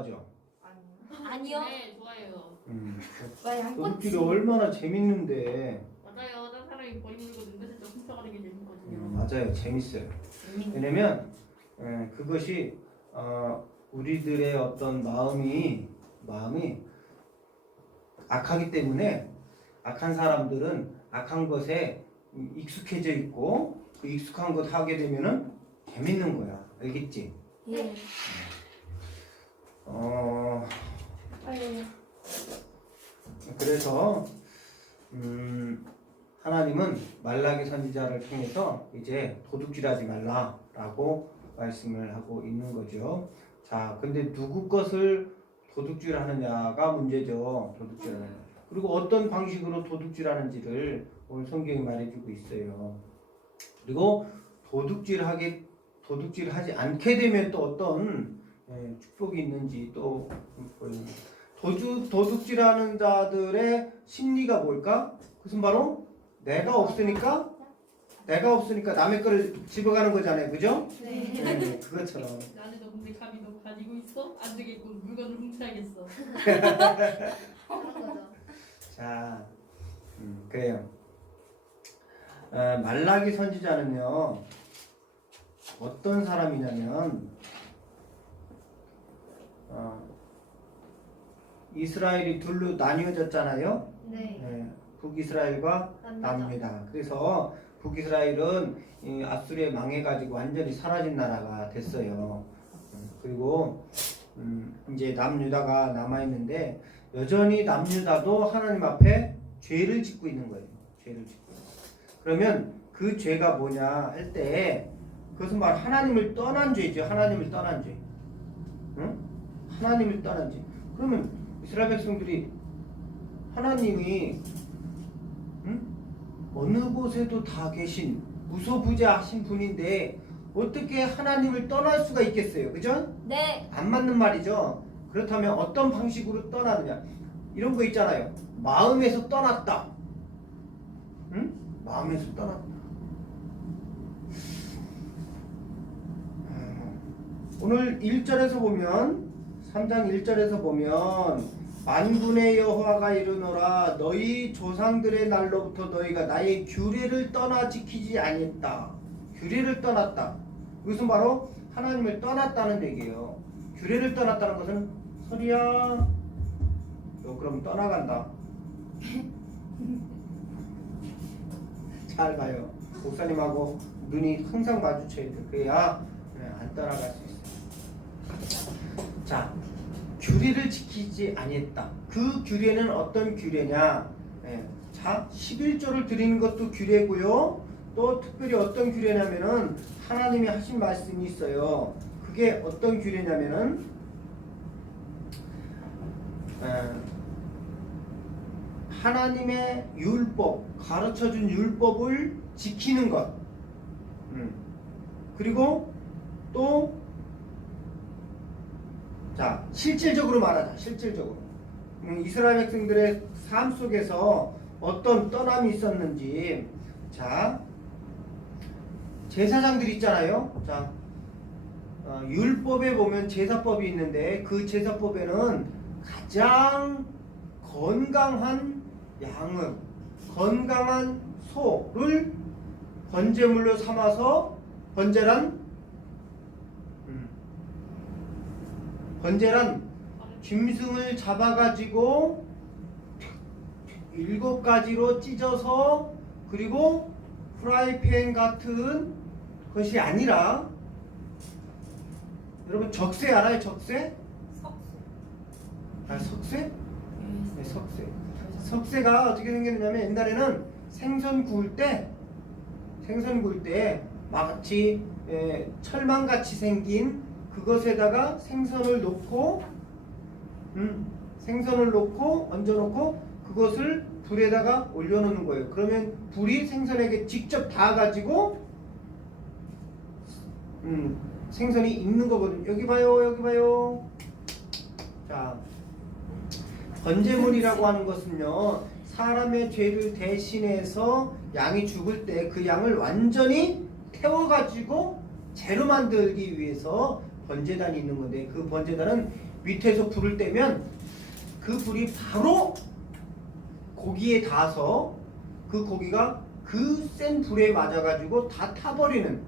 하죠. 아니요. 네, 좋아요. 도둑질이 얼마나 재밌는데. 맞아요. 딴 사람이 버린 물건 은근슬쩍 훔쳐가는 게 재밌거든요. 맞아요, 재밌어요. 왜냐면 그것이 우리들의 어떤 마음이 악하기 때문에 악한 사람들은 악한 것에 익숙해져 있고 그 익숙한 것 하게 되면은 재밌는 거야. 알겠지? 예. 그래서 하나님은 말라기 선지자를 통해서 이제 도둑질하지 말라라고 말씀을 하고 있는 거죠. 자, 근데 누구 것을 도둑질하느냐가 문제죠. 도둑질하는. 그리고 어떤 방식으로 도둑질하는지를 오늘 성경이 말해주고 있어요. 그리고 도둑질하지 않게 되면 또 어떤 축복이 있는지 또 도둑질하는 자들의 심리가 뭘까? 그것은 바로 내가 없으니까 남의 거를 집어가는 거잖아요, 그죠? 네. 그것처럼. 나는 너 근데 감히 너 가지고 있어? 안 되겠군. 물건을 훔쳐야겠어. 자, 그래요. 말라기 선지자는요 어떤 사람이냐면 이스라엘이 둘로 나뉘어졌잖아요. 네. 북이스라엘과 남유다. 그래서 북이스라엘은 아수리에 망해가지고 완전히 사라진 나라가 됐어요. 그리고 이제 남유다가 남아있는데 여전히 남유다도 하나님 앞에 죄를 짓고 있는 거예요. 죄를 짓고. 그러면 그 죄가 뭐냐 할 때 그것은 바로 하나님을 떠난 죄죠. 하나님을 떠난 죄. 응? 하나님을 떠난 죄. 그러면 이스라엘 백성들이 하나님이 어느 곳에도 다 계신 무소부재하신 분인데 어떻게 하나님을 떠날 수가 있겠어요? 그죠? 네. 안 맞는 말이죠. 그렇다면 어떤 방식으로 떠나느냐? 이런 거 있잖아요. 마음에서 떠났다. 응? 마음에서 떠났다. 오늘 1절에서 보면 3장 1절에서 보면 만군의 여호와가 이르노라 너희 조상들의 날로부터 너희가 나의 규례를 떠나 지키지 아니했다. 규례를 떠났다. 이것은 바로 하나님을 떠났다는 얘기예요. 규례를 떠났다는 것은 설이야 너 그럼 떠나간다. 잘 가요. 목사님하고 눈이 항상 마주쳐야 돼. 그래야 안 떠나갈 수 있어요. 자, 규례를 지키지 아니했다. 그 규례는 어떤 규례냐? 자, 11조를 드리는 것도 규례고요. 또 특별히 어떤 규례냐면은 하나님이 하신 말씀이 있어요. 그게 어떤 규례냐면은 하나님의 율법, 가르쳐준 율법을 지키는 것. 그리고 또 자, 실질적으로 말하자. 실질적으로 이스라엘 백성들의 삶 속에서 어떤 떠남이 있었는지. 자, 제사장들 있잖아요. 자, 율법에 보면 제사법이 있는데 그 제사법에는 가장 건강한 양을, 건강한 소를 번제물로 삼아서 번제란 짐승을 잡아가지고 7가지로 찢어서 그리고 프라이팬 같은 것이 아니라 여러분 적새 알아요? 적새? 석쇠? 네, 석쇠. 석쇠가 어떻게 생겼냐면 옛날에는 생선 구울 때 마치 철망같이 생긴 그것에다가 생선을 놓고 얹어놓고 그것을 불에다가 올려놓는 거예요. 그러면 불이 생선에게 직접 닿아가지고 생선이 익는 거거든요. 여기 봐요. 자, 번제물이라고 하는 것은요, 사람의 죄를 대신해서 양이 죽을 때 그 양을 완전히 태워가지고 재로 만들기 위해서 번제단이 있는 건데 그 번제단은 밑에서 불을 떼면 그 불이 바로 고기에 닿아서 그 고기가 그 센 불에 맞아가지고 다 타버리는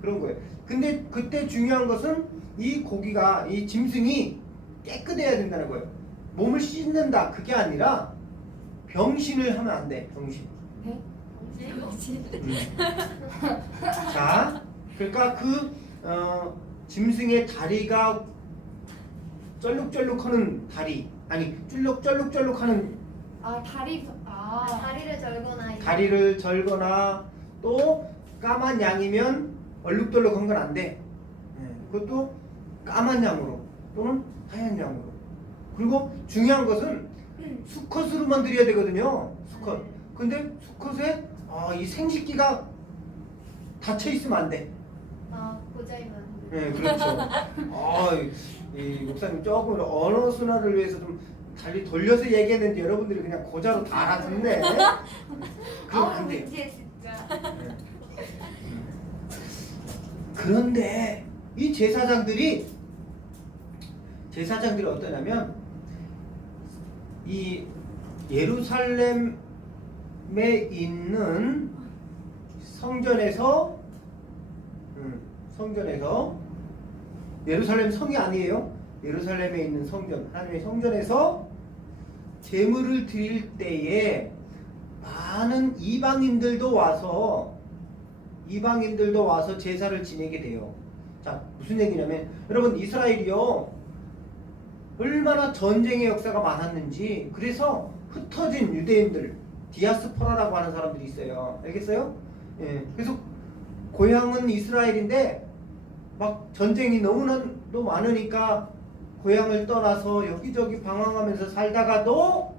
그런 거예요. 근데 그때 중요한 것은 이 고기가 이 짐승이 깨끗해야 된다는 거예요. 몸을 씻는다 그게 아니라 병신을 하면 안 돼. 병신. 자, 그러니까 그 짐승의 다리가 쩔룩쩔룩하는 다리, 아니 쩔룩쩔룩하는 다리를 절거나 다리를 절거나 또 까만 양이면 얼룩덜룩한 건 안 돼. 그것도 까만 양으로 또는 하얀 양으로. 그리고 중요한 것은 수컷으로만 드려야 되거든요. 수컷. 근데 수컷에 이 생식기가 닫혀 있으면 안 돼. 고자이만. 네, 그렇죠. 이 목사님 조금 언어 순화를 위해서 좀 달리 돌려서 얘기했는데 여러분들이 그냥 고자로 다 알아듣네. 근데 문제 진짜. 그런데 이 제사장들이 어떠냐면 이 예루살렘에 있는 성전에서 예루살렘 성이 아니에요. 예루살렘에 있는 성전, 하나님의 성전에서 제물을 드릴 때에 많은 이방인들도 와서 제사를 지내게 돼요. 자, 무슨 얘기냐면 여러분 이스라엘이요 얼마나 전쟁의 역사가 많았는지 그래서 흩어진 유대인들 디아스포라라고 하는 사람들이 있어요. 알겠어요? 예. 그래서 고향은 이스라엘인데 막 전쟁이 너무나도 많으니까 고향을 떠나서 여기저기 방황하면서 살다가도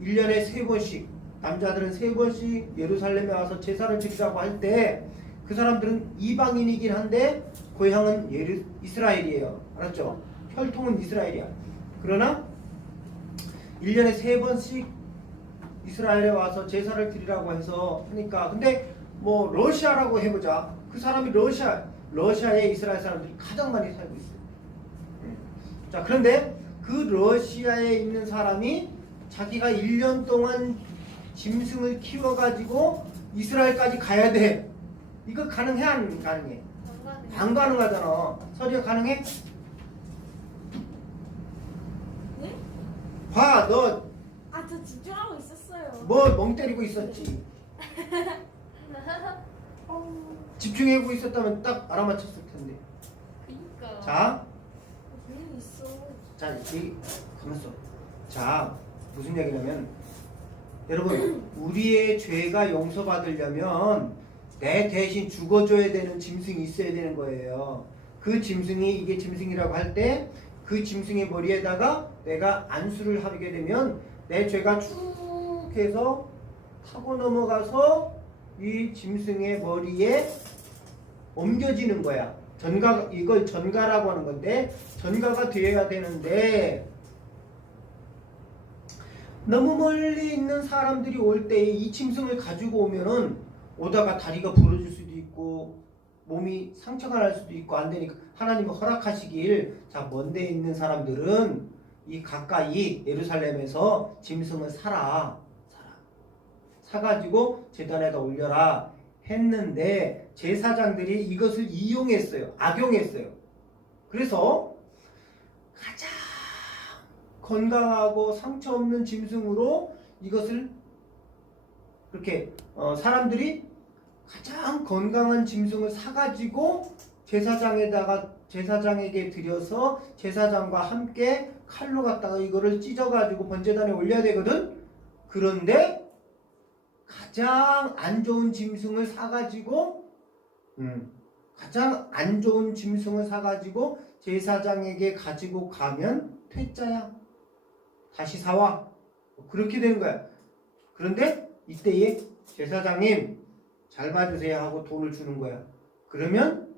1년에 3번씩 남자들은 3번씩 예루살렘에 와서 제사를 지키라고 할 때 그 사람들은 이방인이긴 한데 고향은 이스라엘이에요. 알았죠? 혈통은 이스라엘이야. 그러나 1년에 3번씩 이스라엘에 와서 제사를 드리라고 해서 하니까 근데 뭐 러시아라고 해보자. 그 사람이 러시아에 이스라엘 사람들이 가장 많이 살고 있어요. 자, 그런데 그 러시아에 있는 사람이 자기가 1년 동안 짐승을 키워가지고 이스라엘까지 가야 돼. 이거 가능해 안 가능해? 안 가능하잖아. 서리가 가능해? 네? 봐, 너 저 집중하고 있었어요. 뭐 멍 때리고 있었지. 집중하고 있었다면 딱 알아맞혔을 텐데. 그니까. 자, 왜 있어? 자, 가만있어. 자, 무슨 얘기냐면 여러분 우리의 죄가 용서받으려면 내 대신 죽어줘야 되는 짐승이 있어야 되는 거예요. 그 짐승이 이게 짐승이라고 할 때 그 짐승의 머리에다가 내가 안수를 하게 되면 내 죄가 쭉 해서 타고 넘어가서 이 짐승의 머리에 옮겨지는 거야. 이걸 전가라고 하는 건데 전가가 되어야 되는데 너무 멀리 있는 사람들이 올 때 이 짐승을 가지고 오면은 오다가 다리가 부러질 수도 있고 몸이 상처가 날 수도 있고 안 되니까 하나님이 허락하시길 자 먼데 있는 사람들은 이 가까이 예루살렘에서 짐승을 사가지고 제단에다 올려라 했는데 제사장들이 이것을 이용했어요. 악용했어요. 그래서 가장 건강하고 상처 없는 짐승으로 이것을 그렇게 사람들이 가장 건강한 짐승을 사가지고 제사장에게 드려서 제사장과 함께 칼로 갖다가 이거를 찢어가지고 번제단에 올려야 되거든. 그런데 가장 안 좋은 짐승을 사가지고 제사장에게 가지고 가면 퇴짜야. 다시 사와. 그렇게 되는 거야. 그런데 이때에 제사장님 잘 봐주세요 하고 돈을 주는 거야. 그러면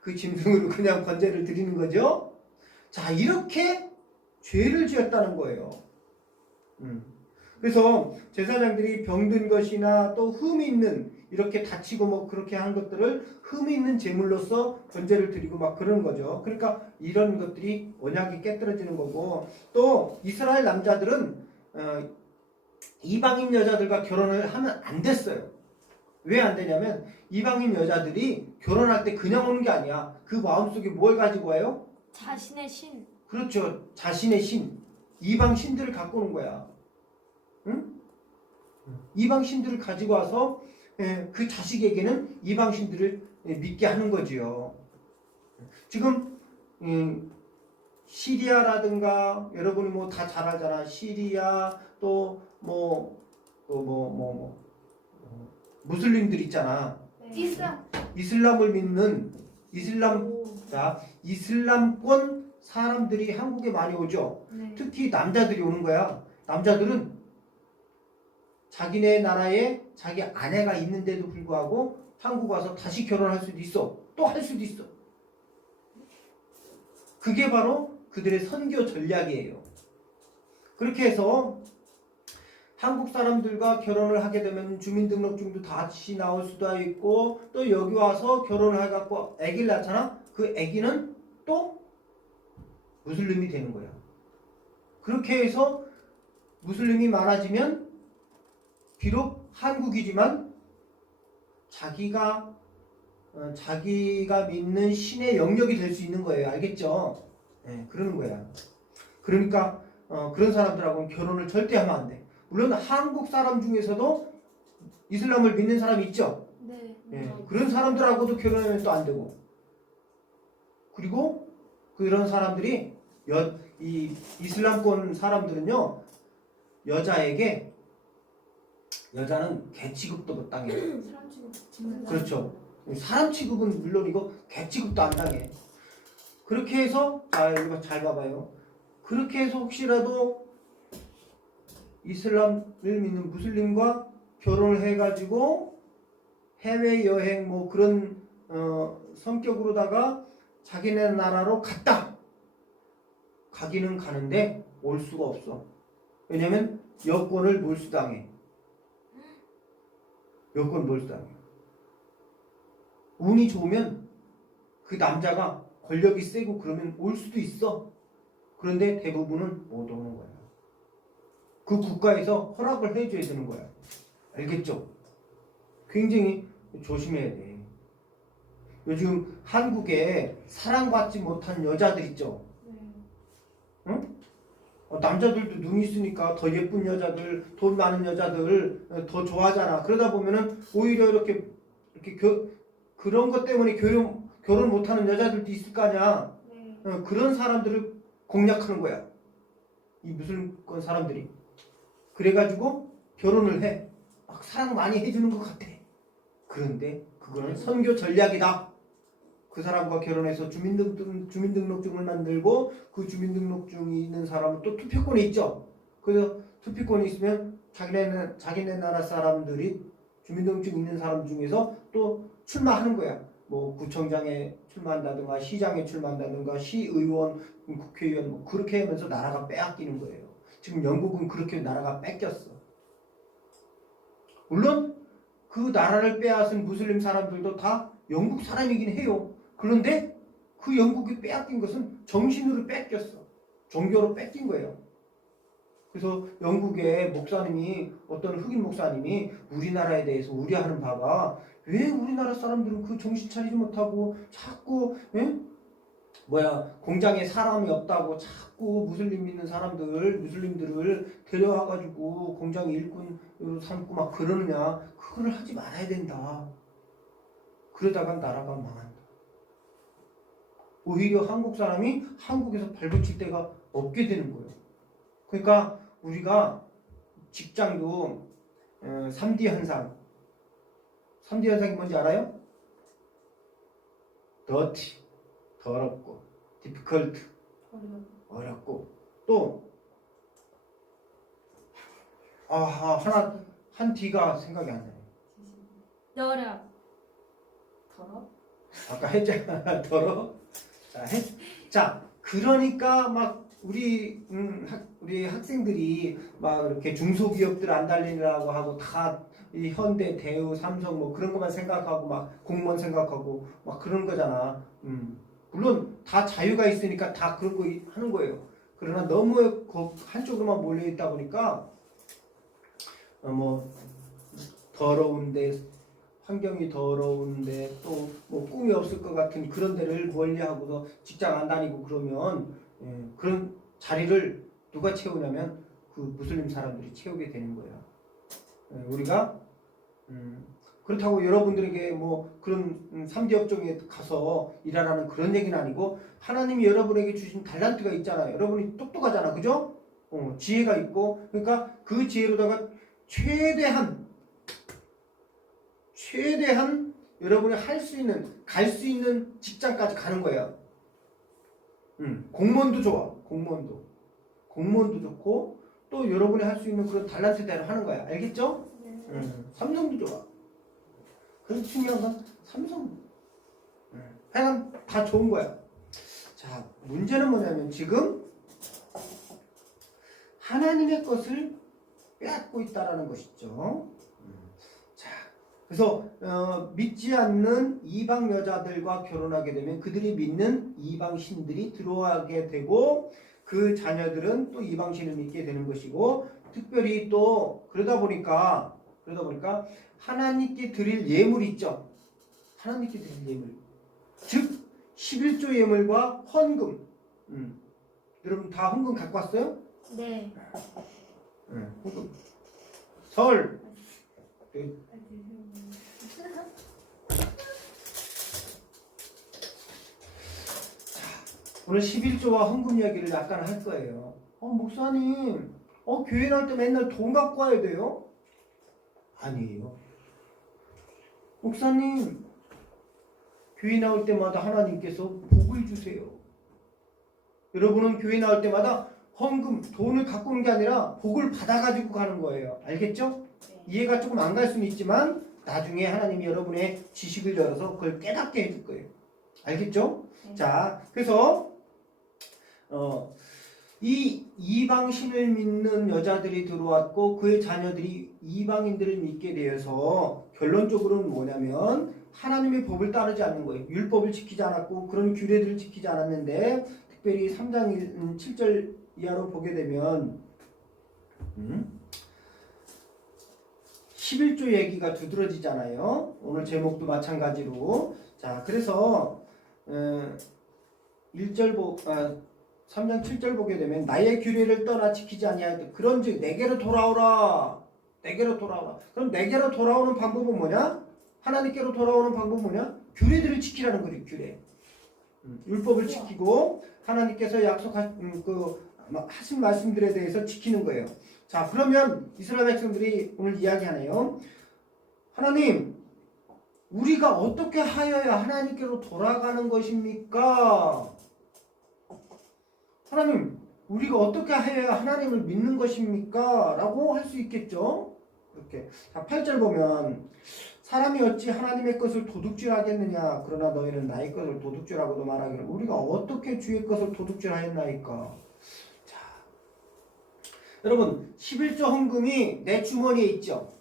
그 짐승으로 그냥 번제를 드리는 거죠. 자, 이렇게 죄를 지었다는 거예요. 그래서 제사장들이 병든 것이나 또 흠이 있는 이렇게 다치고 뭐 그렇게 한 것들을 흠이 있는 제물로서 번제를 드리고 막 그런 거죠. 그러니까 이런 것들이 언약이 깨뜨려지는 거고, 또 이스라엘 남자들은 이방인 여자들과 결혼을 하면 안 됐어요. 왜 안 되냐면 이방인 여자들이 결혼할 때 그냥 오는 게 아니야. 그 마음속에 뭘 가지고 와요? 자신의 신. 그렇죠. 자신의 신, 이방 신들을 갖고 오는 거야. 응? 이방 신들을 가지고 와서 그 자식에게는 이방 신들을 믿게 하는 거지요. 지금 시리아라든가 여러분이 뭐 다 잘 알잖아. 시리아 또 무슬림들 있잖아. 이슬람을 믿는 이슬람권 사람들이 한국에 많이 오죠. 네. 특히 남자들이 오는 거야. 남자들은 자기네 나라에 자기 아내가 있는데도 불구하고 한국 와서 다시 결혼할 수도 있어. 또 할 수도 있어. 그게 바로 그들의 선교 전략이에요. 그렇게 해서 한국 사람들과 결혼을 하게 되면 주민등록증도 다시 나올 수도 있고, 또 여기 와서 결혼을 해갖고 아기를 낳잖아. 그 아기는 또 무슬림이 되는 거야. 그렇게 해서 무슬림이 많아지면 비록 한국이지만 자기가 믿는 신의 영역이 될 수 있는 거예요. 알겠죠? 네, 그러는 거야. 그러니까 그런 사람들하고는 결혼을 절대 하면 안 돼. 물론 한국 사람 중에서도 이슬람을 믿는 사람이 있죠. 네. 예, 그런 사람들하고도 결혼하면 또 안 되고. 그리고 그런 사람들이 이 이슬람권 사람들은요, 여자는 개 취급도 못 당해요. 사람 지금 그렇죠. 사람 취급은 물론이고 개 취급도 안 당해. 그렇게 해서 이거 잘 봐봐요. 그렇게 해서 혹시라도 이슬람을 믿는 무슬림과 결혼을 해가지고 해외 여행 뭐 그런 성격으로다가 자기네 나라로 갔다. 가기는 가는데 올 수가 없어. 왜냐면 여권을 몰수당해. 여권 몰수당해. 운이 좋으면 그 남자가 권력이 세고 그러면 올 수도 있어. 그런데 대부분은 못 오는 거야. 그 국가에서 허락을 해줘야 되는 거야. 알겠죠? 굉장히 조심해야 돼. 요즘 한국에 사랑받지 못한 여자들 있죠? 응? 남자들도 눈이 있으니까 더 예쁜 여자들, 돈 많은 여자들 더 좋아하잖아. 그러다 보면은 오히려 이렇게 그런 것 때문에 결혼 못하는 여자들도 있을 거 아니야. 네. 그런 사람들을 공략하는 거야. 이 무슬림권 사람들이. 그래가지고 결혼을 해. 막 사랑 많이 해주는 것 같아. 그런데 그거는 선교 전략이다. 그 사람과 결혼해서 주민등록증을 만들고 그 주민등록증이 있는 사람은 또 투표권이 있죠. 그래서 투표권이 있으면 자기네 나라 사람들이 주민등록증 있는 사람 중에서 또 출마하는 거야. 뭐 구청장에 출마한다든가 시장에 출마한다든가 시의원, 국회의원 뭐 그렇게 하면서 나라가 빼앗기는 거예요. 지금 영국은 그렇게 나라가 뺏겼어. 물론 그 나라를 빼앗은 무슬림 사람들도 다 영국 사람이긴 해요. 그런데 그 영국이 빼앗긴 것은 정신으로 뺏겼어. 종교로 뺏긴 거예요. 그래서 영국의 목사님이, 어떤 흑인 목사님이 우리나라에 대해서 우려하는 바가, 왜 우리나라 사람들은 그 정신 차리지 못하고 자꾸 공장에 사람이 없다고 자꾸 무슬림 믿는 무슬림들을 데려와가지고 공장 일꾼으로 삼고 막 그러느냐. 그걸 하지 말아야 된다. 그러다가 나라가 망한다. 오히려 한국 사람이 한국에서 발붙일 데가 없게 되는 거예요. 그러니까 우리가 직장도 3D 현상. 3D 현상이 뭔지 알아요? dirty, 더럽고, difficult, 어렵고, 또 한 D가 생각이 안 나요. 너라. 더러? 아까 했잖아. 더러. 자, 그러니까 막 우리 학생들이 막 이렇게 중소기업들 안 달리라고 하고 다 이 현대, 대우, 삼성 뭐 그런 것만 생각하고 막 공무원 생각하고 막 그런 거잖아. 물론 다 자유가 있으니까 다 그런 거 하는 거예요. 그러나 너무 한쪽으로만 몰려 있다 보니까 뭐 더러운데 환경이 더러운데 또 뭐 꿈이 없을 것 같은 그런 데를 권리하고서 직장 안 다니고 그러면 그런 자리를 누가 채우냐면 그 무슬림 사람들이 채우게 되는 거예요. 우리가 그렇다고 여러분들에게 뭐 그런 3대 업종에 가서 일하라는 그런 얘기는 아니고 하나님이 여러분에게 주신 달란트가 있잖아요. 여러분이 똑똑하잖아. 그죠? 지혜가 있고 그러니까 그 지혜로다가 최대한 여러분이 할 수 있는 갈 수 있는 직장까지 가는 거예요. 공무원도 좋아. 공무원도 좋고 또 여러분이 할 수 있는 그런 달란트대로 하는 거야. 알겠죠? 삼성도 좋아. 그래서 중요한 건 삼성. 하여간 다 좋은 거야. 자, 문제는 뭐냐면 지금 하나님의 것을 빼앗고 있다라는 것이죠. 자, 그래서 믿지 않는 이방 여자들과 결혼하게 되면 그들이 믿는 이방 신들이 들어가게 되고 그 자녀들은 또 이방 신을 믿게 되는 것이고 특별히 또 그러다 보니까 하나님께 드릴 예물 있죠. 하나님께 드릴 예물. 즉 11조 예물과 헌금. 여러분 다 헌금 갖고 왔어요? 네. 헌금. 설. 오늘 11조와 헌금 이야기를 약간 할 거예요. 목사님, 교회 나올 때 맨날 돈 갖고 와야 돼요? 아니에요. 목사님, 교회 나올 때마다 하나님께서 복을 주세요. 여러분은 교회 나올 때마다 헌금, 돈을 갖고 오는 게 아니라 복을 받아가지고 가는 거예요. 알겠죠? 이해가 조금 안 갈 수는 있지만 나중에 하나님이 여러분의 지식을 열어서 그걸 깨닫게 해줄 거예요. 알겠죠? 자, 그래서 이 이방신을 믿는 여자들이 들어왔고 그의 자녀들이 이방인들을 믿게 되어서 결론적으로는 뭐냐면 하나님의 법을 따르지 않는 거예요. 율법을 지키지 않았고 그런 규례들을 지키지 않았는데 특별히 3장 7절 이하로 보게 되면 11조 얘기가 두드러지잖아요. 오늘 제목도 마찬가지로. 자, 그래서 3장 7절 보게 되면 나의 규례를 떠나 지키지 아니하였다. 그런즉 내게로 돌아오라. 그럼 내게로 돌아오는 방법은 뭐냐? 하나님께로 돌아오는 방법은 뭐냐? 규례들을 지키라는 거예요. 규례. 율법을 지키고 하나님께서 하신 말씀들에 대해서 지키는 거예요. 자, 그러면 이스라엘 백성들이 오늘 이야기하네요. 하나님, 우리가 어떻게 하여야 하나님께로 돌아가는 것입니까? 하나님, 우리가 어떻게 하여야 하나님을 믿는 것입니까? 라고 할 수 있겠죠? 이렇게. 자, 8절 보면 사람이 어찌 하나님의 것을 도둑질하겠느냐? 그러나 너희는 나의 것을 도둑질하고도 말하기를 우리가 어떻게 주의 것을 도둑질하였나이까? 자, 여러분 11조 헌금이 내 주머니에 있죠?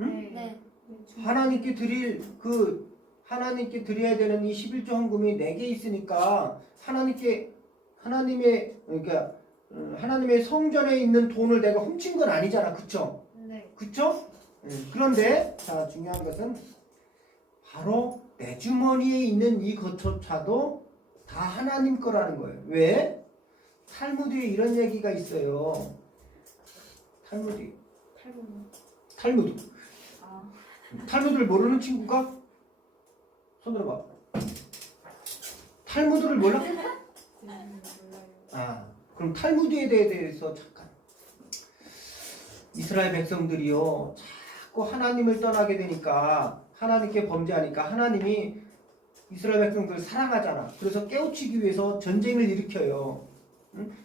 응? 네. 하나님께 드려야 되는 이 11조 헌금이 내게 있으니까 하나님의 성전에 있는 돈을 내가 훔친 건 아니잖아. 그쵸? 네. 그쵸? 그런데 자, 중요한 것은 바로 내 주머니에 있는 이것조차도 다 하나님 거라는 거예요. 왜? 탈무드에 이런 얘기가 있어요. 탈무드. 탈무드를 모르는 친구가 손 들어봐. 탈무드를 몰라? 그럼 탈무드에 대해서 잠깐. 이스라엘 백성들이요, 자꾸 하나님을 떠나게 되니까, 하나님께 범죄하니까 하나님이 이스라엘 백성들을 사랑하잖아. 그래서 깨우치기 위해서 전쟁을 일으켜요.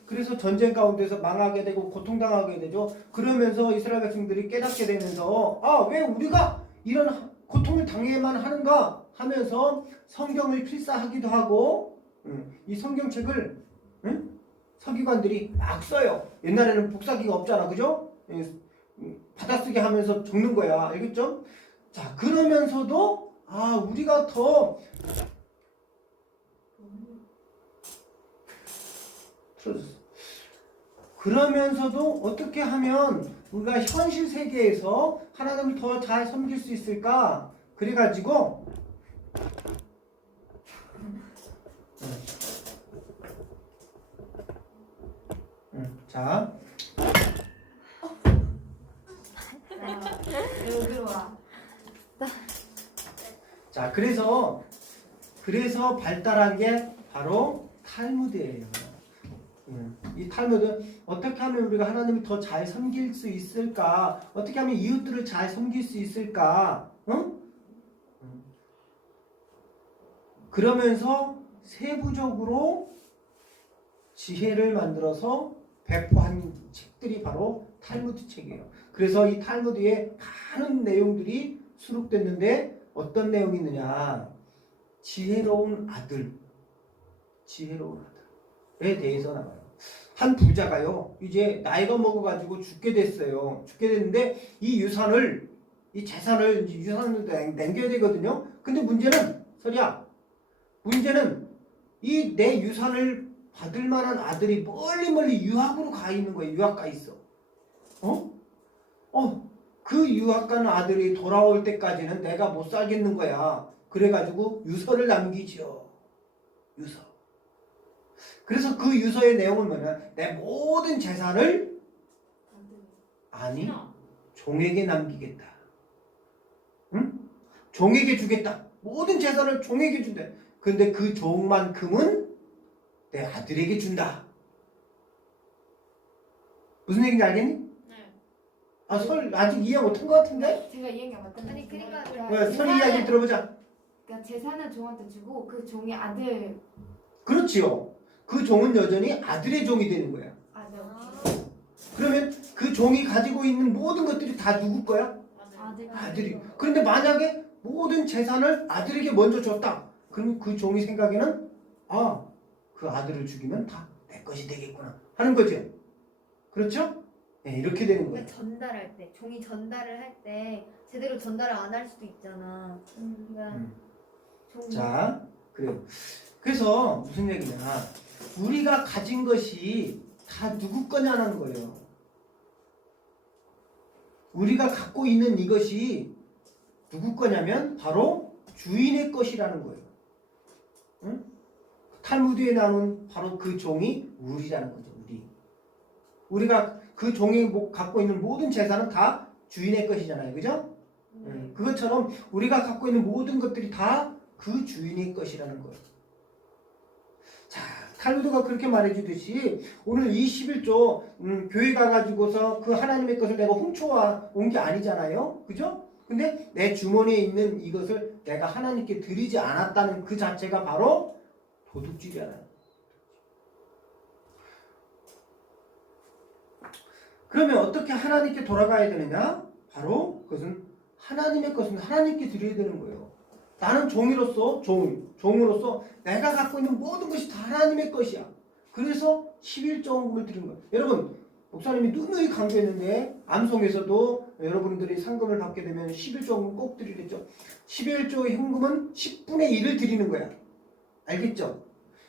그래서 전쟁 가운데서 망하게 되고 고통당하게 되죠. 그러면서 이스라엘 백성들이 깨닫게 되면서 왜 우리가 이런 고통을 당해야만 하는가 하면서 성경을 필사하기도 하고 이 성경책을 서기관들이 막 써요. 옛날에는 복사기가 없잖아. 그죠? 받아쓰기 하면서 적는 거야. 알겠죠? 자, 그러면서도 우리가 더 그러면서도 어떻게 하면 우리가 현실 세계에서 하나님을 더 잘 섬길 수 있을까? 그래가지고 자, 여기로 와. 자, 그래서 발달한 게 바로 탈무드예요. 이 탈무드 어떻게 하면 우리가 하나님을 더 잘 섬길 수 있을까? 어떻게 하면 이웃들을 잘 섬길 수 있을까? 그러면서 세부적으로 지혜를 만들어서 배포한 책들이 바로 탈무드 책이에요. 그래서 이 탈무드에 많은 내용들이 수록됐는데 어떤 내용이 있느냐? 지혜로운 아들에 대해서 나와요. 한 부자가요, 이제 나이가 먹어가지고 죽게 됐어요. 죽게 됐는데 이 재산을 남겨야 되거든요. 근데 문제는 이 내 유산을 받을 만한 아들이 멀리 유학으로 가 있는 거예요. 유학 가 있어. 그 유학 가는 아들이 돌아올 때까지는 내가 못 살겠는 거야. 그래가지고 유서를 남기죠. 유서. 그래서 그 유서의 내용은 뭐냐? 내 모든 재산을 종에게 남기겠다. 응? 종에게 주겠다. 모든 재산을 종에게 준다. 근데 그 종만큼은 내 아들에게 준다. 무슨 얘기인지 알겠니? 네. 아직 이해 못한 것 같은데? 제가 이해가 맞다는 아니, 그러니까 설 이야기 들어보자. 그러니까 재산을 종한테 주고 그 종이 아들 그렇지요. 그 종은 여전히 아들의 종이 되는 거야. 그러면 그 종이 가지고 있는 모든 것들이 다 누구 거야? 아들이. 그런데 만약에 모든 재산을 아들에게 먼저 줬다. 그러면 그 종이 생각에는 그 아들을 죽이면 다 내 것이 되겠구나 하는 거죠. 그렇죠? 네, 이렇게 되는 거예요. 그러니까 전달할 때 종이 전달을 할 때 제대로 전달을 안 할 수도 있잖아. 그러니까 종이 자, 그래요. 그래서 무슨 얘기냐? 우리가 가진 것이 다 누구 거냐는 거예요. 우리가 갖고 있는 이것이 누구 거냐면 바로 주인의 것이라는 거예요. 응? 탈무드에 나오는 바로 그 종이 우리라는 거죠. 우리가 그 종이 갖고 있는 모든 재산은 다 주인의 것이잖아요. 그죠? 그것처럼 우리가 갖고 있는 모든 것들이 다 그 주인의 것이라는 거예요. 자, 탈무드가 그렇게 말해주듯이 오늘 이 11조 교회 가가지고서 그 하나님의 것을 내가 훔쳐와 온 게 아니잖아요. 그죠? 근데 내 주머니에 있는 이것을 내가 하나님께 드리지 않았다는 그 자체가 바로 도둑질이잖아요. 그러면 어떻게 하나님께 돌아가야 되느냐? 바로 그것은 하나님의 것은 하나님께 드려야 되는 거예요. 나는 종으로서 내가 갖고 있는 모든 것이 다 하나님의 것이야. 그래서 11조원금을 드린 거예요. 여러분, 목사님이 누누이 강조했는데 암송에서도 여러분들이 상금을 받게 되면 11조원금 꼭 드리겠죠. 11조 현금은 10분의 1을 드리는 거야. 알겠죠?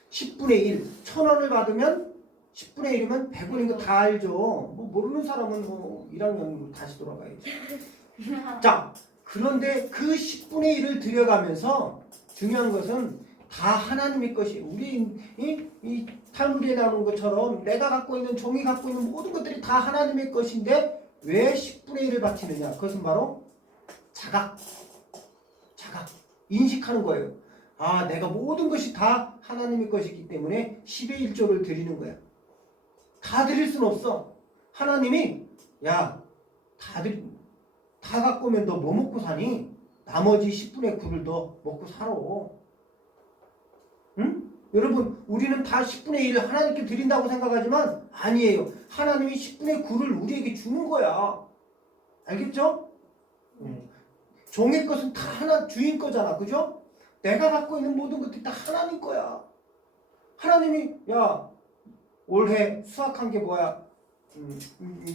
10분의 1. 1,000원을 받으면 10분의 1이면 100원인 거 다 알죠. 모르는 사람은 1학년 다시 돌아가야지. 자, 그런데 그 10분의 1을 들여가면서 중요한 것은 다 하나님의 것이에요. 우리 이 탈무드에 나오는 것처럼 내가 갖고 있는 종이 갖고 있는 모든 것들이 다 하나님의 것인데 왜 10분의 1을 바치느냐? 그것은 바로 자각. 인식하는 거예요. 내가 모든 것이 다 하나님의 것이기 때문에 10의 1조를 드리는 거야. 다 드릴 수는 없어. 하나님이 다 갖고 오면 너 뭐 먹고 사니? 나머지 10분의 9를 너 먹고 살아. 응? 여러분, 우리는 다 10분의 1을 하나님께 드린다고 생각하지만 아니에요. 하나님이 10분의 9를 우리에게 주는 거야. 알겠죠? 종의 것은 다 하나 주인 거잖아. 그죠? 내가 갖고 있는 모든 것들이 다 하나님 거야. 하나님이 올해 수확한 게 뭐야?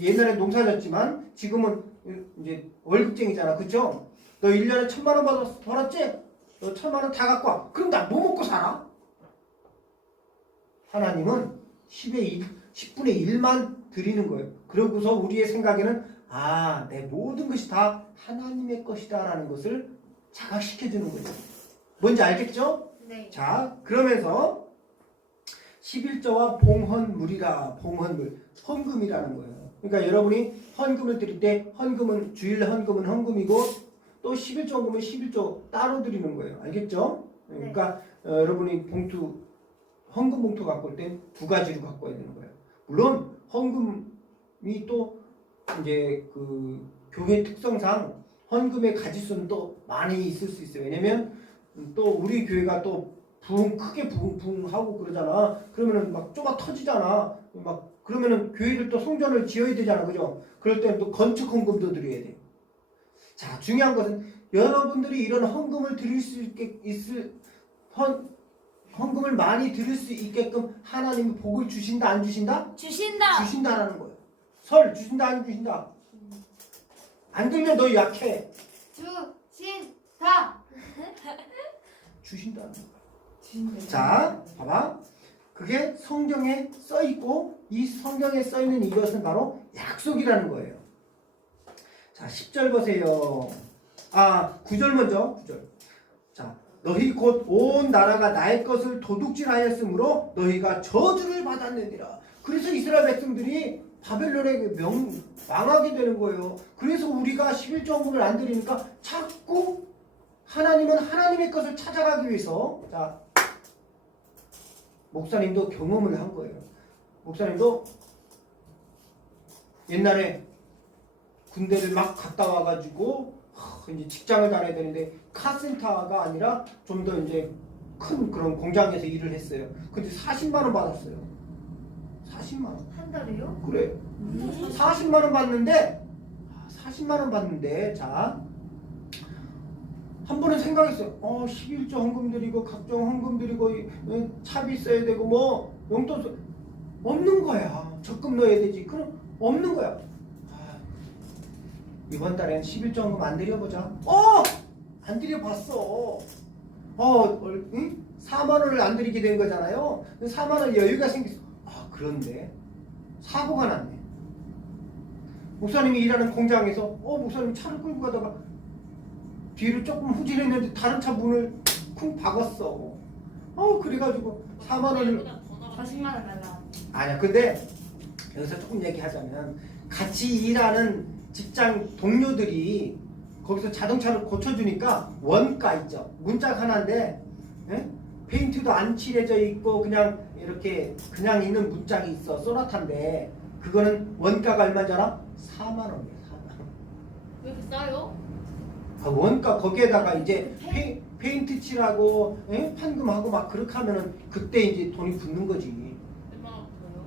옛날에 농사졌지만 지금은 이제 월급쟁이잖아. 그쵸? 너 1년에 1,000만 원 벌었지? 너 1,000만 원 다 갖고 와. 그럼 나 뭐 먹고 살아? 하나님은 10분의 1만 드리는 거예요. 그러고서 우리의 생각에는 내 모든 것이 다 하나님의 것이다 라는 것을 자각시켜주는 거죠. 뭔지 알겠죠? 네. 자, 그러면서 11조와 봉헌물이라, 봉헌물, 헌금이라는 거예요. 그러니까 여러분이 헌금을 드릴 때 헌금은 주일 헌금은 헌금이고 또 11조 헌금은 11조 따로 드리는 거예요. 알겠죠? 그러니까 여러분이 헌금 봉투 갖고 올 땐 두 가지로 갖고 와야 되는 거예요. 물론 헌금이 또 이제 그 교회 특성상 헌금의 가지수는 또 많이 있을 수 있어요. 왜냐면 또 우리 교회가 또 크게 부흥하고 그러잖아. 그러면은 막 좁아 터지잖아. 막 그러면은 교회를 또 성전을 지어야 되잖아. 그죠? 그럴 때는 또 건축 헌금도 드려야 돼. 자, 중요한 것은 여러분들이 이런 헌금을 드릴 수 있을 헌금을 많이 드릴 수 있게끔 하나님이 복을 주신다 안 주신다? 주신다. 주신다라는 거예요. 설 주신다 안 주신다? 안 들면 너 약해. 주신다. 주신다는 거예요. 주신다. 자, 봐봐. 그게 성경에 써 있고 이 성경에 써 있는 이것은 바로 약속이라는 거예요. 자, 10절 보세요. 9절 먼저. 9절. 자, 너희 곧 온 나라가 나의 것을 도둑질하였으므로 너희가 저주를 받았느니라. 그래서 이스라엘 백성들이 바벨론에 망하게 되는 거예요. 그래서 우리가 11조 헌금을 안 드리니까 자꾸 하나님은 하나님의 것을 찾아가기 위해서, 자, 목사님도 경험을 한 거예요. 목사님도 옛날에 군대를 막 갔다 와가지고 이제 직장을 다녀야 되는데 카센터가 아니라 좀 더 이제 큰 그런 공장에서 일을 했어요. 근데 40만 원 받았어요. 40만 원. 한 달에요? 그래. 40만 원 받는데 40만 원 받는데 자, 한 번은 생각했어요. 11조 헌금 드리고 각종 헌금 드리고 차비 써야 되고 뭐 용돈 없는 거야. 적금 넣어야 되지. 그럼 없는 거야. 이번 달엔 11조 헌금 안 드려보자. 안 드려봤어. 응? 4만 원을 안 드리게 된 거잖아요. 4만 원 여유가 생겼어. 그런데 사고가 났네. 목사님이 일하는 공장에서 목사님 차를 끌고 가다가 뒤를 조금 후진했는데 다른 차 문을 쿵 박았어. 그래가지고 4만 원을 40만 원 날라. 아니야. 근데 여기서 조금 얘기하자면 같이 일하는 직장 동료들이 거기서 자동차를 고쳐주니까 원가 있죠. 문짝 하나인데 페인트도 안 칠해져 있고 그냥 이렇게 그냥 있는 문짝이 있어. 소나타인데 그거는 원가가 얼마인지 알아? 4만 원이야. 4만 원. 왜 이렇게 싸요? 원가 거기에다가 이제 페인트 칠하고 판금하고 막 그렇게 하면은 그때 이제 돈이 붙는 거지. 몇만 원 들어요?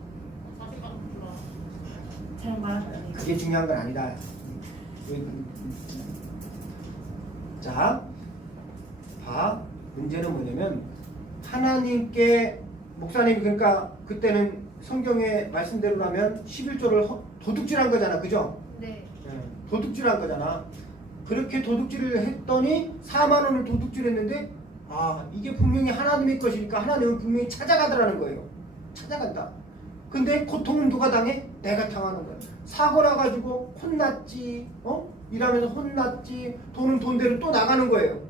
40만 원 들어. 잘 말하네. 그게 중요한 건 아니다. 자, 봐. 문제는 뭐냐면 하나님께 목사님이 그러니까 그때는 성경의 말씀대로라면 11조를 도둑질한 거잖아. 그죠? 네. 도둑질한 거잖아. 그렇게 도둑질을 했더니 4만 원을 도둑질했는데 이게 분명히 하나님의 것이니까 하나님은 분명히 찾아가더라는 거예요. 찾아간다. 근데 고통은 누가 당해? 내가 당하는 거야. 사고 나가지고 혼났지, 일하면서 혼났지, 돈은 돈대로 또 나가는 거예요.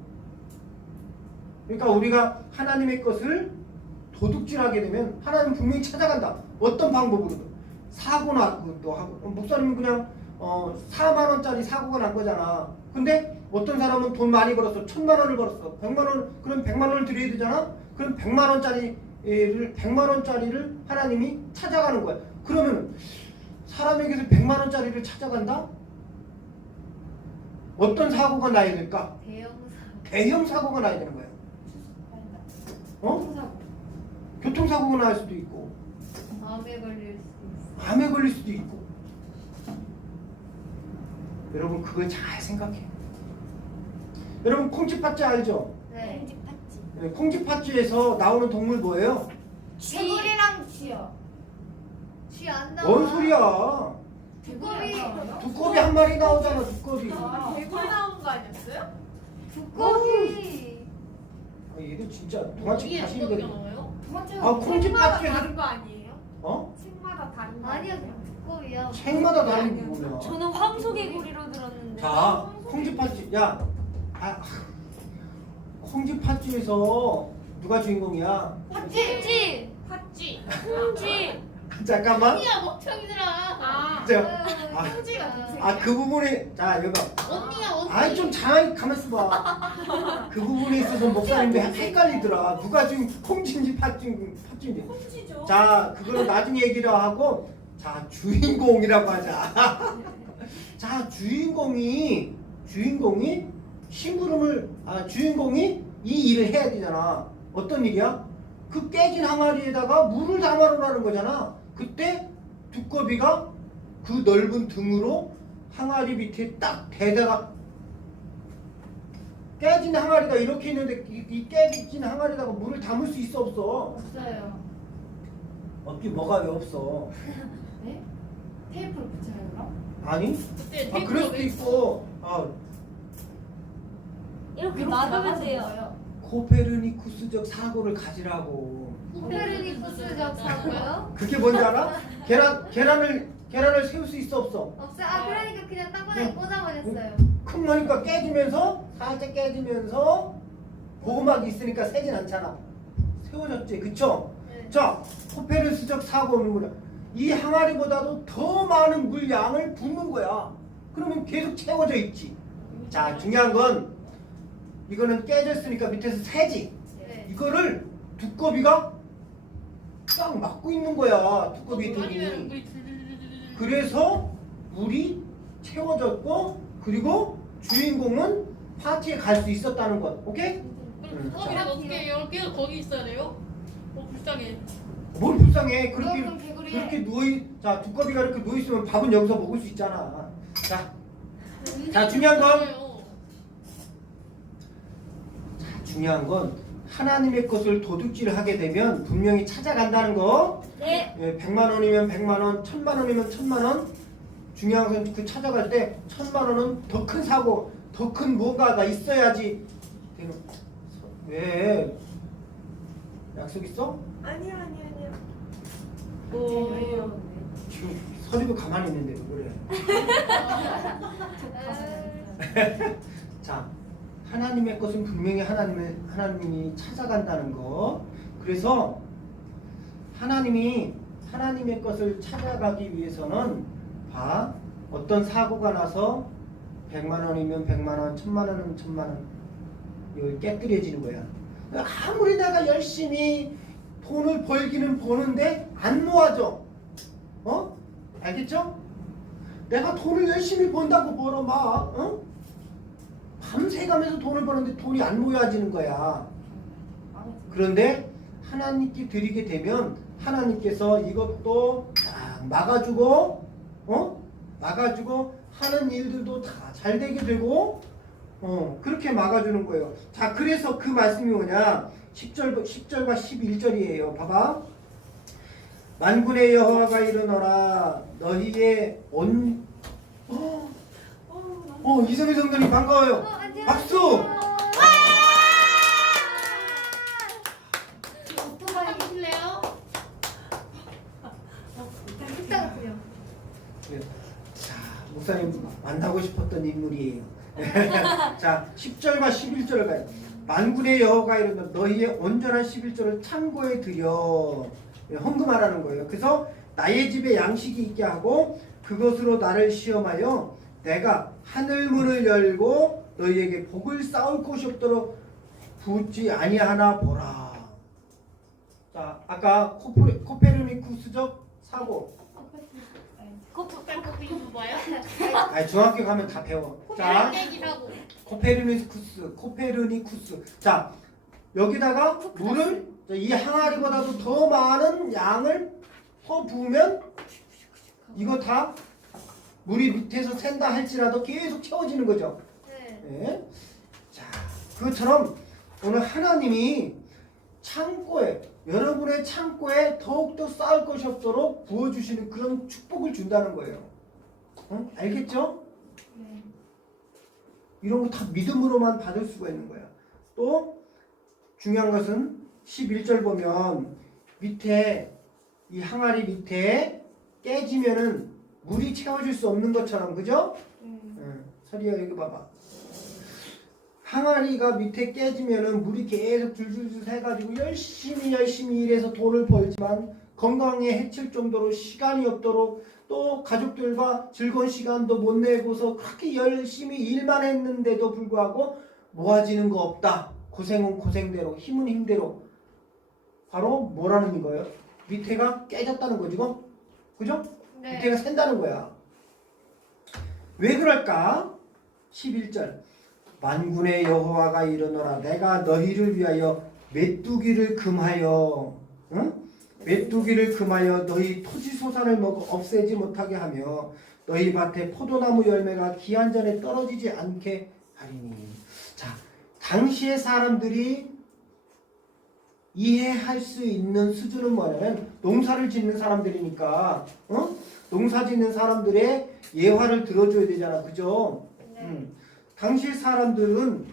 그러니까 우리가 하나님의 것을 도둑질하게 되면 하나님은 분명히 찾아간다. 어떤 방법으로든. 사고 나기도 하고. 목사님은 그냥 4만 원짜리 사고가 난 거잖아. 근데 어떤 사람은 돈 많이 벌었어. 1,000만 원을 벌었어. 100만 원, 그럼 100만 원을 드려야 되잖아? 그럼 100만 원짜리를 하나님이 찾아가는 거야. 그러면 사람에게서 100만 원짜리를 찾아간다? 어떤 사고가 나야 될까? 대형 사고가 나야 되는 거야. 교통사고가 날 수도 있고, 암에 걸릴 수도 있어. 암에 걸릴 수도 있고. 여러분 그걸 잘 생각해. 여러분 콩쥐팥쥐 알죠? 네. 팥지. 콩쥐팥쥐에서 나오는 동물 뭐예요? 개구리랑 쥐요. 쥐 안 나와. 뭔 소리야? 두꺼비. 두꺼비 한 마리 나오잖아, 두꺼비. 개구리 나온 거 아니었어요? 두꺼비. 아, 얘들 진짜 동화책 여기에 다시 두꺼비가 읽어. 나와요? 아, 콩집 밭에서 다른 거 아니에요? 어? 책마다 다른 거 아니야 그냥 두꺼비야. 책마다 다른 게 뭐야? 저는 황소개구리로 들었는데. 자, 콩집 팥집, 야, 콩집 팥집에서 누가 주인공이야? 팥쥐. 팥쥐. 콩쥐. 잠깐만. 언니야 먹청이들아. 아, 자, 콩쥐가 동생이야? 그 부분에, 자, 여봐. 언니야 언니. 아이 좀 장하게 가만있어 봐. 그 부분에 있어서 목사님도 헷갈리더라. 누가 지금 콩진지 팥진지. 콩쥐죠. 자, 그거는 나중에 얘기를 하고, 자, 주인공이라고 하자. 자, 주인공이 주인공이 이 일을 해야 되잖아. 어떤 일이야? 그 깨진 항아리에다가 물을 담아놓으라는 거잖아. 그때 두꺼비가 그 넓은 등으로 항아리 밑에 딱 대다가 깨진 항아리가 이렇게 있는데 이 깨진 항아리에다가 물을 담을 수 있어 없어? 없어요. 없지. 뭐가 왜 없어? 네? 테이프를 붙여요 그럼? 아니? 그때 그럴 수도 있고 이렇게 이렇게 놔두면 나가서 돼요. 먹어요. 코페르니쿠스적 사고를 가지라고. 코페르니쿠스적 사고요? 그게 뭔지 알아? 계란을 세울 수 있어 없어? 없어요. 아 그러니까 그냥 땅바닥에 꽂아버렸어요. 큰 거니까 깨지면서 살짝 깨지면서 보호막이 있으니까 세진 않잖아. 세워졌지, 그쵸? 네. 자, 코페르스적 사고는 뭐냐? 이 항아리보다도 더 많은 물량을 붓는 거야. 그러면 계속 채워져 있지. 자, 중요한 건 이거는 깨졌으니까 밑에서 새지. 네. 이거를 두꺼비가 딱 막고 있는 거야. 두꺼비 아니면 등이. 물이 줄줄줄줄줄. 그래서 물이 채워졌고 그리고 주인공은 파티에 갈 수 있었다는 것. 오케이? 그럼 두꺼비는 어떻게 해요? 계속 거기 있어야 돼요? 불쌍해. 뭘 불쌍해. 그럼 그렇게 개구리 그렇게 자, 두꺼비가 이렇게 누워 있으면 밥은 여기서 먹을 수 있잖아. 자, 중요한 건 하나님의 것을 도둑질을 하게 되면 분명히 찾아간다는 거. 네. 100만 원이면 100만 원, 1000만 원이면 1000만 원. 중요한 건 그 찾아갈 때 1000만 원은 더 큰 사고, 더 큰 뭔가가 있어야지. 왜? 약속 있어? 아니요. 오. 지금 서리도 가만히 있는데 왜 그래? 자, 하나님의 것은 분명히 하나님이 찾아간다는 거. 그래서 하나님의 것을 찾아가기 위해서는 어떤 사고가 나서 100만 원이면 100만 원, 1000만 원이면 1000만 원 이걸 깨뜨려지는 거야. 아무리 내가 열심히 돈을 벌기는 버는데 안 모아져. 알겠죠? 내가 돈을 열심히 번다고 벌어 막 밤새 가면서 돈을 버는데 돈이 안 모여지는 거야. 그런데 하나님께 드리게 되면 하나님께서 이것도 딱 막아주고 하는 일들도 다 잘 되게 되고 그렇게 막아주는 거예요. 자, 그래서 그 말씀이 뭐냐? 10절과 11절이에요. 봐봐. 만군의 여호와가 일어나라. 너희의 이성희 성도님 반가워요. 박수. 오토바이 하실래요? 뚝딱 같아요. 자, 목사님 만나고 싶었던 인물이에요. 자, 10절과 11절을 가요. 만군의 여호와가 이르노라. 너희의 온전한 11절을 창고에 들여. 헌금하라는 거예요. 그래서 나의 집에 양식이 있게 하고 그것으로 나를 시험하여 내가 하늘 문을 열고 너희에게 복을 쌓을 곳이 없도록 부지 아니하나 보라. 자, 아까 코페르니쿠스적 사고. 코페르니쿠스 봐요? 중학교 가면 다 배워. 자, 땡이라고. 코페르니쿠스. 자, 여기다가 물을 이 항아리보다도 더 많은 양을 퍼부으면 이거 다 물이 밑에서 샌다 할지라도 계속 채워지는 거죠. 네. 네. 자, 그것처럼 오늘 하나님이 창고에 여러분의 창고에 더욱더 쌓을 것이 없도록 부어주시는 그런 축복을 준다는 거예요. 어? 알겠죠? 네. 이런 거 다 믿음으로만 받을 수가 있는 거야. 또 중요한 것은 11절 보면 밑에 이 항아리 밑에 깨지면은 물이 채워질 수 없는 것처럼, 그죠? 응. 서리야 여기 봐봐. 항아리가 밑에 깨지면은 물이 계속 줄줄줄 새가지고 열심히 일해서 돈을 벌지만 건강에 해칠 정도로 시간이 없도록 또 가족들과 즐거운 시간도 못 내고서 그렇게 열심히 일만 했는데도 불구하고 모아지는 거 없다. 고생은 고생대로, 힘은 힘대로. 바로 뭐라는 거예요? 밑에가 깨졌다는 거죠. 그죠? 네. 밑에가 샌다는 거야. 왜 그럴까? 11절. 만군의 여호와가 이르노라 내가 너희를 위하여 메뚜기를 금하여 메뚜기를 금하여 너희 토지 소산을 먹어 없애지 못하게 하며 너희 밭에 포도나무 열매가 기한 전에 떨어지지 않게 하리니. 자, 당시의 사람들이 이해할 수 있는 수준은 뭐냐면 농사를 짓는 사람들이니까 농사 짓는 사람들의 예화를 들어줘야 되잖아. 그죠? 당시 사람들은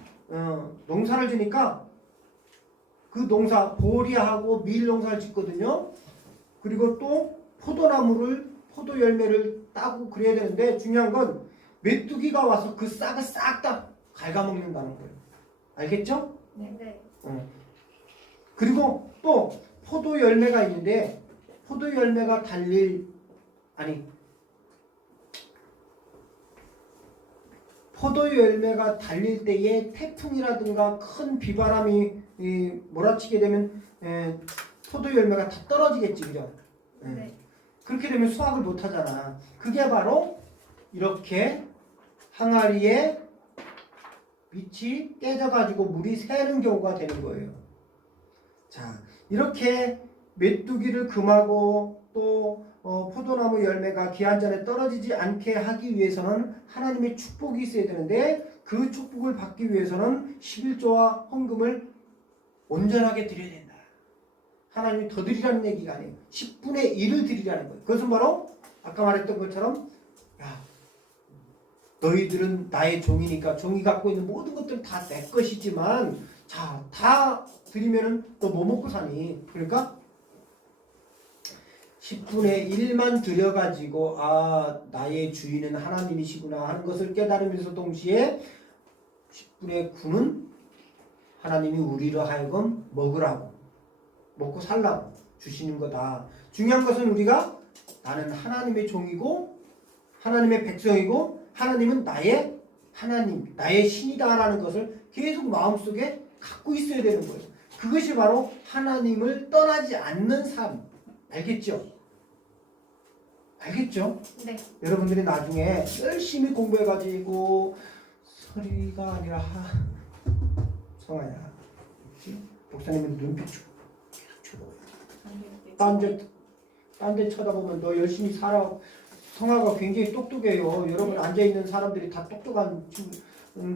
농사를 지니까 그 농사 보리하고 밀 농사를 짓거든요. 그리고 또 포도나무를 포도 열매를 따고 그래야 되는데 중요한 건 메뚜기가 와서 그 싹을 싹 다 갉아먹는다는 거예요. 알겠죠? 네. 그리고 또 포도 열매가 있는데 포도 열매가 포도 열매가 달릴 때에 태풍이라든가 큰 비바람이 몰아치게 되면 포도 열매가 다 떨어지겠지, 그죠? 네. 그렇게 되면 수확을 못 하잖아. 그게 바로 이렇게 항아리에 밑이 깨져가지고 물이 새는 경우가 되는 거예요. 자, 이렇게 메뚜기를 금하고 또 포도나무 열매가 기한 전에 떨어지지 않게 하기 위해서는 하나님의 축복이 있어야 되는데 그 축복을 받기 위해서는 11조와 헌금을 온전하게 드려야 된다. 하나님이 더 드리라는 얘기가 아니에요. 10분의 1을 드리라는 거예요. 그것은 바로 아까 말했던 것처럼 야, 너희들은 나의 종이니까 종이 갖고 있는 모든 것들은 다 내 것이지만 자, 다 드리면은 너 뭐 먹고 사니? 그러니까 10분의 1만 드려가지고 아 나의 주인은 하나님이시구나 하는 것을 깨달으면서 동시에 10분의 9는 하나님이 우리로 하여금 먹으라고 먹고 살라고 주시는 거다. 중요한 것은 우리가 나는 하나님의 종이고 하나님의 백성이고 하나님은 나의 하나님, 나의 신이다라는 것을 계속 마음속에 갖고 있어야 되는 거예요. 그것이 바로 하나님을 떠나지 않는 삶. 알겠죠? 알겠죠? 네. 여러분들이 나중에 열심히 공부해가지고 서리가 아니라 성아야, 그렇지? 목사님은 눈빛 계속 쳐다봐. 딴 데 쳐다보면 너 열심히 살아. 성아가 굉장히 똑똑해요. 여러분 앉아있는 사람들이 다 똑똑한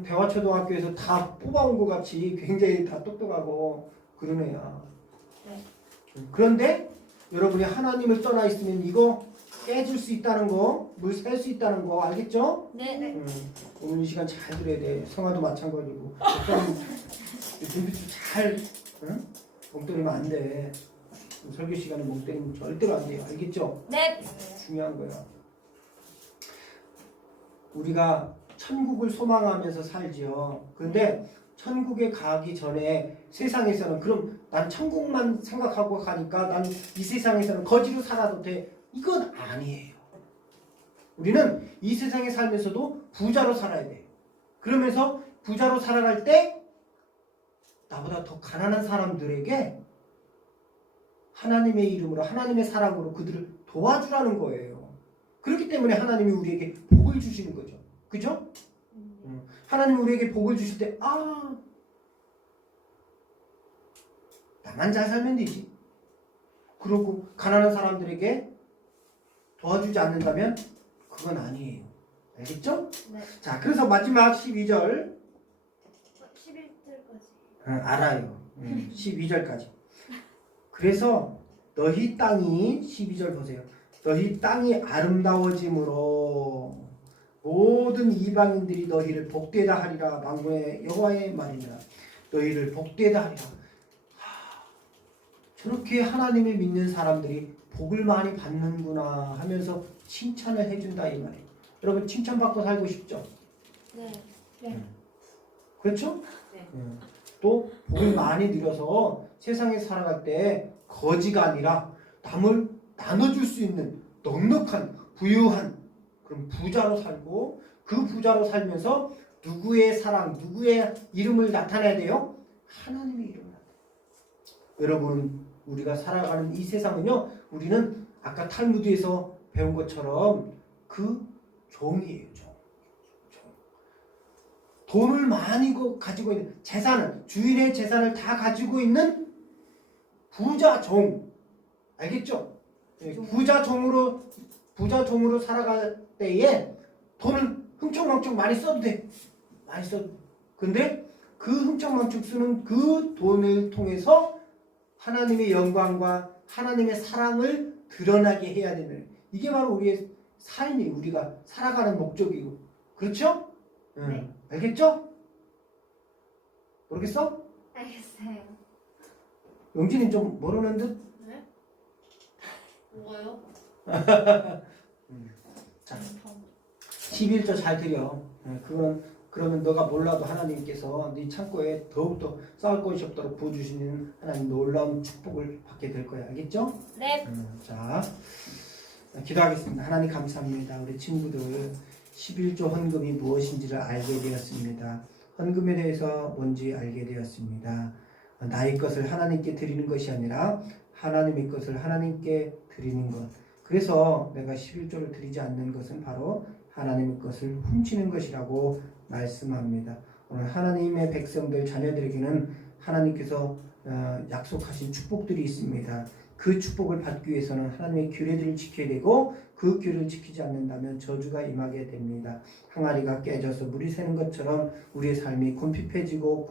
대화초등학교에서 다 뽑아온 것 같이 굉장히 다 똑똑하고 그런 애야. 네. 그런데 여러분이 하나님을 떠나 있으면 이거 깨질 수 있다는 거, 물 셀 수 있다는 거 알겠죠? 네. 오늘 이 시간 잘 들어야 돼. 성화도 마찬가지고. 눈빛도 잘 멍 때리면 안 돼. 설교 시간에 멍 때리면 절대로 안 돼요. 알겠죠? 네. 중요한 거야. 우리가 천국을 소망하면서 살지요. 그런데 천국에 가기 전에 세상에서는 그럼 난 천국만 생각하고 가니까 난 이 세상에서는 거지로 살아도 돼. 이건 아니에요. 우리는 이 세상에 살면서도 부자로 살아야 돼. 그러면서 부자로 살아갈 때 나보다 더 가난한 사람들에게 하나님의 이름으로 하나님의 사랑으로 그들을 도와주라는 거예요. 그렇기 때문에 하나님이 우리에게 복을 주시는 거죠. 그죠? 하나님이 우리에게 복을 주실 때 나만 잘 살면 되지. 그러고 가난한 사람들에게 도와주지 않는다면 그건 아니에요. 알겠죠? 네. 자, 그래서 마지막 12절 11절까지. 알아요. 12절까지. 그래서 너희 땅이 12절 보세요. 너희 땅이 아름다워짐으로 모든 이방인들이 너희를 복되다 하리라. 만군의 여호와의 말이니라. 너희를 복되다 하리라. 저렇게 하나님을 믿는 사람들이 복을 많이 받는구나 하면서 칭찬을 해준다 이 말이에요. 여러분 칭찬받고 살고 싶죠? 네. 그렇죠? 네. 또 복을 많이 누려서 세상에 살아갈 때 거지가 아니라 남을 나눠줄 수 있는 넉넉한 부유한 그런 부자로 살고 그 부자로 살면서 누구의 사랑, 누구의 이름을 나타내야 돼요? 하나님의 이름을 나타내야 돼요. 여러분 우리가 살아가는 이 세상은요, 우리는 아까 탈무드에서 배운 것처럼 그 종이에요. 돈을 많이 가지고 있는 재산을, 주인의 재산을 다 가지고 있는 부자 종. 알겠죠? 부자 종으로 살아갈 때에 돈을 흥청망청 많이 써도 돼. 많이 써도 돼. 근데 그 흥청망청 쓰는 그 돈을 통해서 하나님의 영광과 하나님의 사랑을 드러나게 해야 되는, 이게 바로 우리의 삶이, 우리가 살아가는 목적이고. 그렇죠? 네. 알겠죠? 모르겠어? 알겠어요. 영진이 좀 모르는 듯? 네? 뭐가요? 자, 11절 잘 들여. 그러면 너가 몰라도 하나님께서 네 창고에 더욱더 쌓을 것이 없도록 부어주시는 하나님 놀라운 축복을 받게 될 거야. 알겠죠? 네. 자, 기도하겠습니다. 하나님 감사합니다. 우리 친구들 11조 헌금이 무엇인지를 알게 되었습니다. 헌금에 대해서 뭔지 알게 되었습니다. 나의 것을 하나님께 드리는 것이 아니라 하나님의 것을 하나님께 드리는 것. 그래서 내가 11조를 드리지 않는 것은 바로 하나님의 것을 훔치는 것이라고 말씀합니다. 오늘 하나님의 백성들 자녀들에게는 하나님께서 약속하신 축복들이 있습니다. 그 축복을 받기 위해서는 하나님의 규례들을 지켜야 되고 그 규례를 지키지 않는다면 저주가 임하게 됩니다. 항아리가 깨져서 물이 새는 것처럼 우리의 삶이 궁핍해지고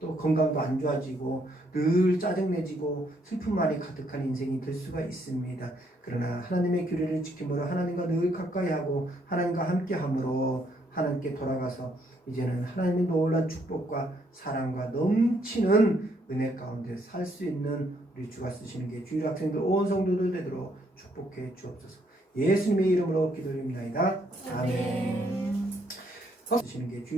또 건강도 안 좋아지고 늘 짜증내지고 슬픔만이 가득한 인생이 될 수가 있습니다. 그러나 하나님의 규례를 지킴으로 하나님과 늘 가까이하고 하나님과 함께함으로 하나님께 돌아가서 이제는 하나님의 놀라운 축복과 사랑과 넘치는 은혜 가운데 살 수 있는 우리 주가 쓰시는 게 주일 학생들 온 성도들 되도록 축복해 주옵소서. 예수님의 이름으로 기도드립니다. 아멘. 쓰시는 게 주